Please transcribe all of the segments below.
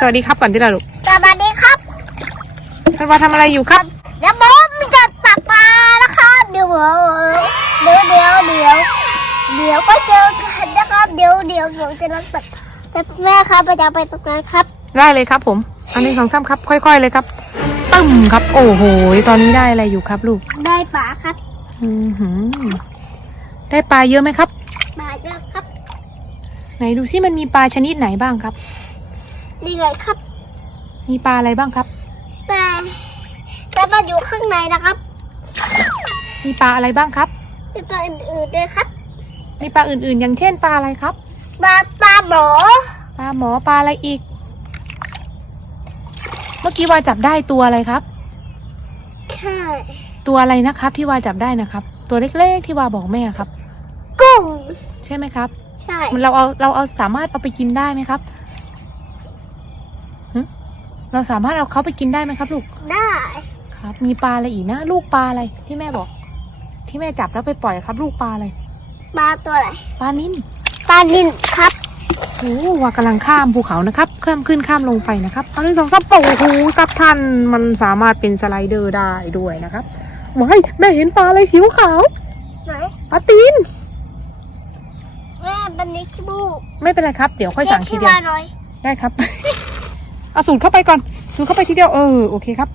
สวัสดีครับก่อนที่เราลูกสวัสดีครับท่านว่าทำอะไรอยู่ครับเดี๋ยวผมจะตักปลาแล้วครับเดี๋ยวเดี๋ยวเดี๋ยวเดี๋ยวเดี๋ยวก็เจอกันนะครับ เดี๋ยวเดี๋ยวผมจะนัดตักแต่แม่ครับไปจะไปตรงนั้นครับ ได้เลยครับผม อันหนึ่งสองสามครับ ค่อย ๆเลยครับตึ้มครับ โอ้โหตอนนี้ได้อะไรอยู่ครับลูก ได้ปลาครับอือหือได้ปลาเยอะไหมครับ ปลาเยอะครับ ไหนดูซิมันมีปลาชนิดไหนบ้างครับ นี่ไงครับ มีปลาอะไรบ้างครับแต่แต่มันอยู่ข้างในนะครับ มีปลาอะไรบ้างครับ มีปลาอื่นๆด้วยครับ มีปลาอื่นๆ อย่างเช่นปลาอะไรครับ ปลาปลาหมอ ปลาหมอปลาอะไรอีก เมื่อกี้วาจับได้ตัวอะไรครับ ใช่ ตัวอะไรนะครับ ที่วาจับได้นะครับ ตัวเล็กๆที่วาบอกแม่ครับ กุ้ง ใช่ไหมครับ ใช่ มันเราเอาเราเอาสามารถเอาไปกินได้ไหมครับหึ เราสามารถเอาเขาไปกินได้ไหมครับ ลูก ได้ครับ มีปลาอะไรอีกนะ ลูกปลาอะไรที่แม่บอก ที่แม่จับแล้วไปปล่อยครับ ลูกปลาอะไร ปลาตัวอะไร ปลานิ่นปลานินครับโอ้วากำลังข้ามภูเขานะครับข้ามขึ้นข้ามลงไปนะครับเอาหนึ่งสองสามโอ้โหกับท่านมันสามารถเป็นสไลเดอร์ได้ด้วยนะครับว้ายแม่เห็นปลาอะไรสีขาวไหนปลาตีนแม่บันนี้ขี้มูกไม่เป็นไรครับ เดี๋ยวค่อยสั่งทีเดียวช็คให้มาหน่อยได้ครับ เอาสูตรเข้าไปก่อน สูตรเข้าไปทีเดียวเออโอเคครับ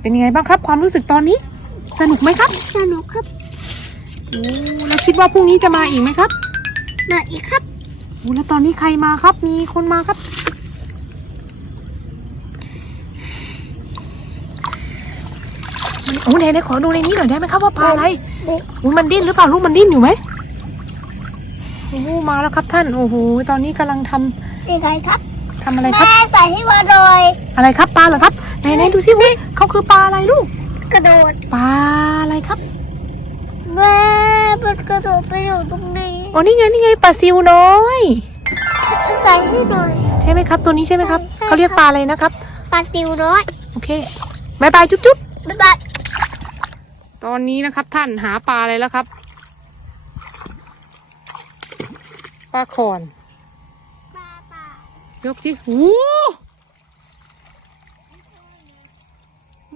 เป็นยังไงบ้างครับ ความรู้สึกตอนนี้ สนุกไหมครับสนุกครับโอ้แล้วคิดว่าพรุ่งนี้จะมาอีกไหมครับมาอีกครับโอ้แล้วตอนนี้ใครมาครับ มีคนมาครับโอ้ไหนไหนขอดูในนี้หน่อยได้ไหมครับว่าปลาอะไรอุ้ยมันดิ้นหรือเปล่าลูกมันดิ้นอยู่ไหม โอ้มาแล้วครับท่านโอ้โหตอนนี้กำลังทำยังไงครับทำอะไรครับ แม่ใส่ให้มาหน่อยอะไรครับปลาเหรอครับไหนไหนดูสิวิเขาคือปลาอะไรลูกกระโดดปลาอะไรครับแม่มันกระโดดไปอยู่ตรงนี้อ๋อนี่ไงนี่ไงปลาซิวน้อย ใส่ให้หน่อย ใช่ไหมครับ ตัวนี้ใช่ไหมครับใช่เขาเรียกปลาอะไรนะครับ ปลาซิวน้อยโอเคบายบายจุ๊บจุ๊บบ๊ายบายตอนนี้นะครับท่านหาปลาอะไรแล้วครับ ป ลาคอนปลาปลายกสิโอ้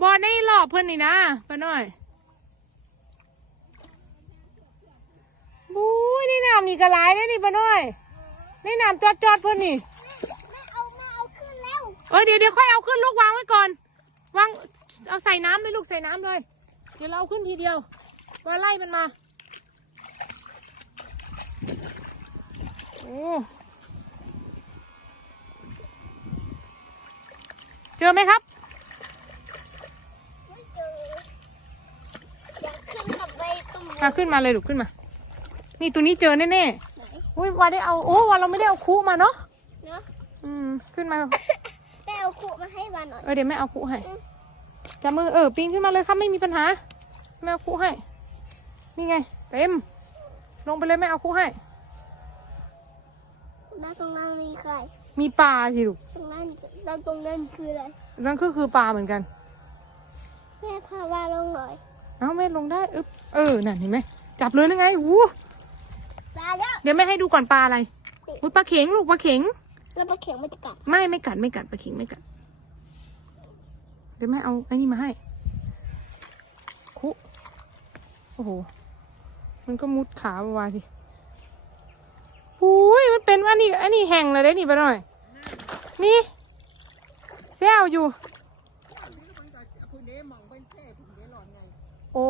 บอลในรอบเพื่อนนี่นะป้าน้อยบู๊ยนี่น้ำนี่กระไรได้นี่ป้าน้อยนี่น้ำจอดจอดๆเพื่อนนี่แม่เอามาเอาขึ้นแล้วเออเดี๋ยวเดี๋ยวค่อยเอาขึ้นลูกวางไว้ก่อนวางเอาใส่น้ำเลยลูกใส่น้ำเลย เดี๋ยวเราเอาขึ้นทีเดียวว่าไล่มันมาโอ้ เจอไหมครับ ไม่เจออยากขึ้นกลับไปตรงนู้มาขึ้นมาเลยลูกขึ้นมา นี่ตัวนี้เจอแน่ๆโอ้ยว่าได้เอาโอ้ว่าเราไม่ได้เอาคุมาเนาะ เนาะอืม ขึ้นมา แม่เอาขู่มาให้มาหน่อย เออเดี๋ยวแม่เอาคุให้อืมจับมือเออปีนขึ้นมาเลยครับไม่มีปัญหา แม่เอาคุให้ นี่ไง เต็ม ลงไปเลยแม่เอาคุให้ แม่ตรงนั้นมีใครมีปลาสิลูกตรงนั้นแล้วตรงนั้นคืออะไรนั่นก็คือปลาเหมือนกันแม่พาว่าลงหน่อยเอาแม่ลงได้อึ๊บเออนั่นเห็นไหมจับเลยนะไงวู้ปลาเยอะเดี๋ยวแม่ให้ดูก่อนปลาอะไรอุ้ยปลาเข็งลูกปลาเข็ง แล้วปลาเข็งมันจะกัดไม่ไม่กัดไม่กัดปลาเข็งไม่กัดเดี๋ยวแม่เอาไอ้นี่มาให้คุโอ้โหมันก็มุดขาวาสิ อุ้ยมันเป็นอันนี้อันนี้แห้งเลยได้นี่ไปหน่อย นี่แซวอยู่ โอ้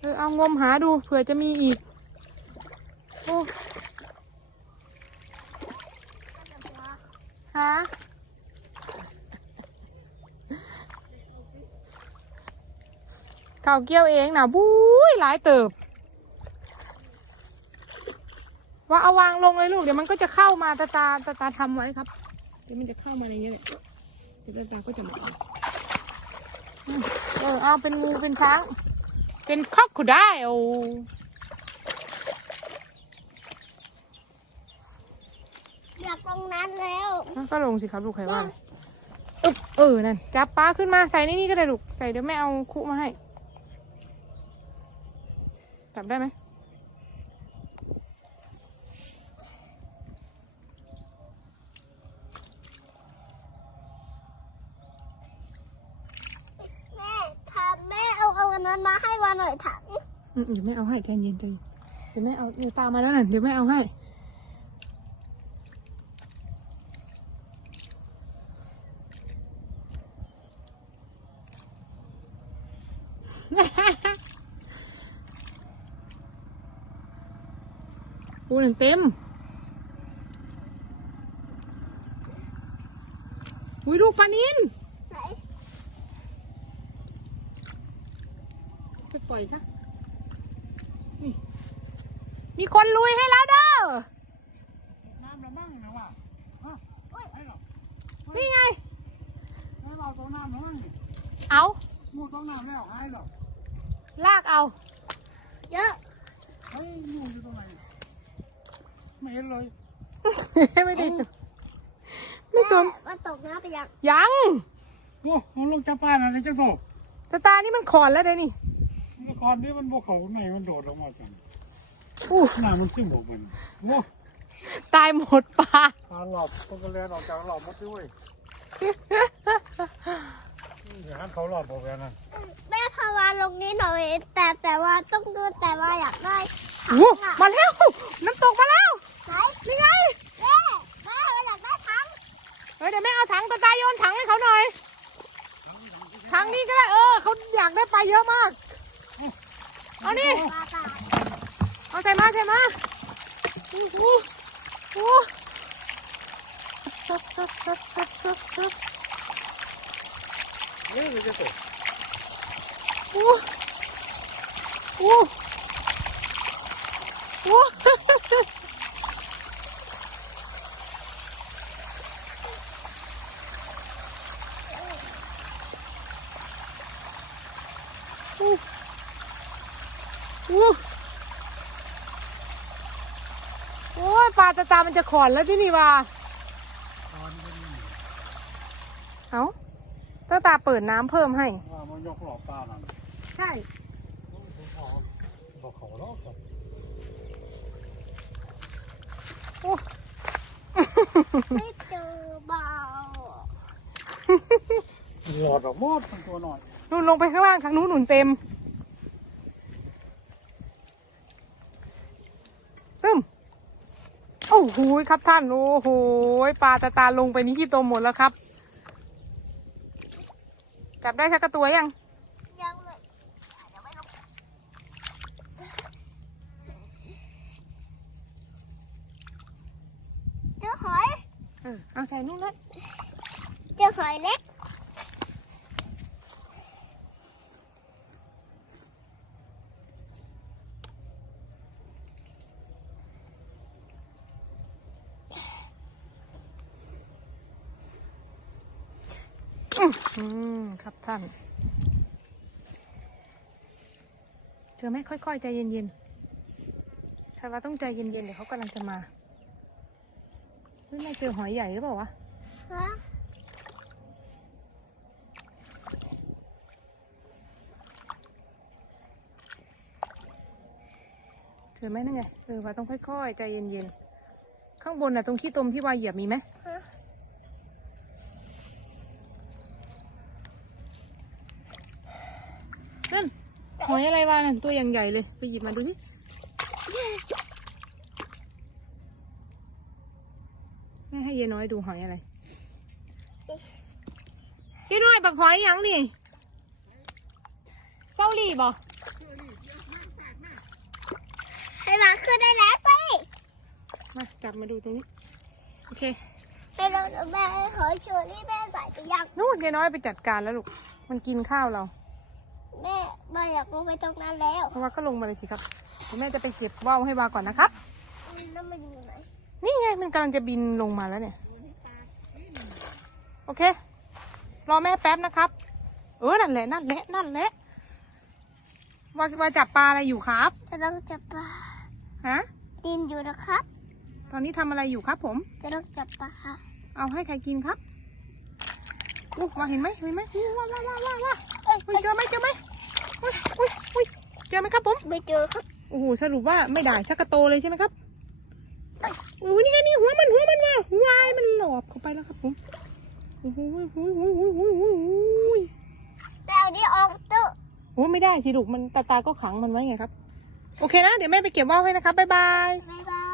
เออเอางมหาดูเผื่อจะมีอีก โอ้ฮะ เก่าเกี้ยวเองนะบุ้ยหลายเติบ ว่าเอาวางลงเลยลูกเดี๋ยวมันก็จะเข้ามาตาตาตาตาทำไว้ครับเดี๋ยวมันจะเข้ามาในนี้เลยเดี๋ยวตาตาก็จะมาอืมเออเอาเป็นงูเป็นช้าง เป็นคอกคูได้โออยากตรงนั้นแล้วนั่นก็ลงสิครับลูกใครว่าอึ๊บเออนั่นจับปลาขึ้นมาใส่ในนี่ก็ได้ลูกใส่เดี๋ยวแม่เอาคุมาให้ จับได้ไหมแม่ทำแม่เอาเอาอันนั้นมาให้วาหน่อยถัง อืมเดี๋ยวแม่เอาให้ใจเย็นใจเย็นเดี๋ยวแม่เอาเดี๋ยวตามมาแล้วน่ะเดี๋ยวแม่เอาให้ ปูนึ่งเต็ม อุ้ยลูกปลานินไปปล่อยค่ะนี่ มีคนลุยให้แล้วเด้อ น้ำแล้วบ้างนะวะนี่ไงไอ้เราตัวน้ำและมั่งนี่เอาหมูตัวน้ำไม่เอาไอ้หรอลากเอา เยอะ เฮ้ยหมูอยู่ตรงไหน ไม่เห็นเลย ไม่ได้จนไม่จนแมันตกน้ำไปยังยังโอ้มันลงจับปลาอะไรจังโตตาตานี่มันขอนแล้วเด้นี่ละครนี้มันบวเขาไหนมันโดดลงมาจังอู้หน้ามันซึมออกมันโอ้ตายหมดปลาปลาหลอบต้องกระเลนออกจากหลอบมาด้วยอย่าให้เขาหลอบออกแล้วนะแม่พาวาลงนี้หน่อยแต่แต่ว่าต้องดูแต่ว่าอยากได้อู้มาแล้วน้ำตกมาแล้วไห นี่ไงแม่แม่เราอยากได้ถังเฮ้ยเดี๋ยวแม่เอาถังตาตาโยนถังให้เขาหน่อย ถังนี้ก็ได้เออเขาอยากได้ไปเยอะมาก เอานี่ ปลาตาเอาใส่มาใส่มาอู้หูอู้ซับซับซับซับซับซับนี่มันจะโตอู้อู้อู้อู้ อู้โอ้ยปลาตาตามันจะขอนแล้วที่นี่ว่าตอนนี้เอ้าตาตาเปิดน้ำเพิ่มให้ ว่ามันยกหลอบปลานั่นใช่ บอกเขาแล้วครับโอ้ ไม่เจอเบาหลอดออกหมดทั้งตัวหน่อย นู่นลงไปข้างล่างข้างนู้นหนุนเต็มตึ้ม โอ้โหครับท่าน โอ้โหปลาตาตาลงไปนี่ที่โตหมดแล้วครับ จับได้สักกระตัวยัง ยังเลยยังไม่ลงเจอหอยเออเอาใส่นู่นเลยเจอหอยเล็ก อืมครับท่าน เจอไหมค่อยๆ ใจเย็นๆชาวาต้องใจเย็นๆ เดี๋ยวเขากำลังจะมาไม่เจอหอยใหญ่หรือเปล่าวะฮะเจอไหมนั่นไงเออว่าต้องค่อยๆ ใจเย็นๆ ข้างบนน่ะตรงขี้ตมที่วายเหยียบมีไหมฮะ นั่น ห อยอะไรวะนั่นตัวอย่างใหญ่เลย ไปหยิบมาดูสิแม่ให้เยายน้อยดูหอยอะไรเยายน้อยบักหอยหยังนี่เซาหลีบ่ให้มาขึ้นได้แล้วสิมาจับมาดูตรงนี้ โอเคให้เราแม่ให้หอยเชอรี่แม่ใส่ไปยังนู่นยายน้อยไปจัดการแล้วลูก มันกินข้าวเราแม่มาอยากลงไปตรงนั้นแล้วเพราะว่าก็ลงมาเลยสิครับเดี๋ยวแม่จะไปเก็บว่าวให้วาก่อนนะครับ แล้วมาอยู่ไหนนี่ไงมันกำลังจะบินลงมาแล้วเนี่ย โอเค รอแม่แป๊บนะครับ เออนั่นแหละนั่นแหละนั่นแหละว่าว่าจับปลาอะไรอยู่ครับ จะต้องจับปลาฮะ ดินอยู่นะครับ ตอนนี้ทำอะไรอยู่ครับผม จะต้องจับปลาเอาให้ใครกินครับลูกมาเห็นไหมเห็นไหมอู้ว้าวว้าวว้าวว้าวเอ้ยอุ้ยเจอไหมเจอไหม อุ้ยอุ้ยอุ้ยเจอไหมครับผมไม่เจอครับโอ้โหสรุปว่าไม่ได้ชักกระโตเลยใช่ไหมครับโอ้โหนี่ไงนี่หัวมันหัวมันว่ะวายมันหลอบเข้าไปแล้วครับผมโอ้โหโอ้โหโอ้โหโอ้โหโอ้โหแต่เอานี้ออกตึ๊โอ้ไม่ได้สิลูกมันตาตาก็ขังมันไว้ไงครับ โอเคนะ เดี๋ยวแม่ไปเก็บว่าวให้นะครับบ๊ายบายบ๊ายบาย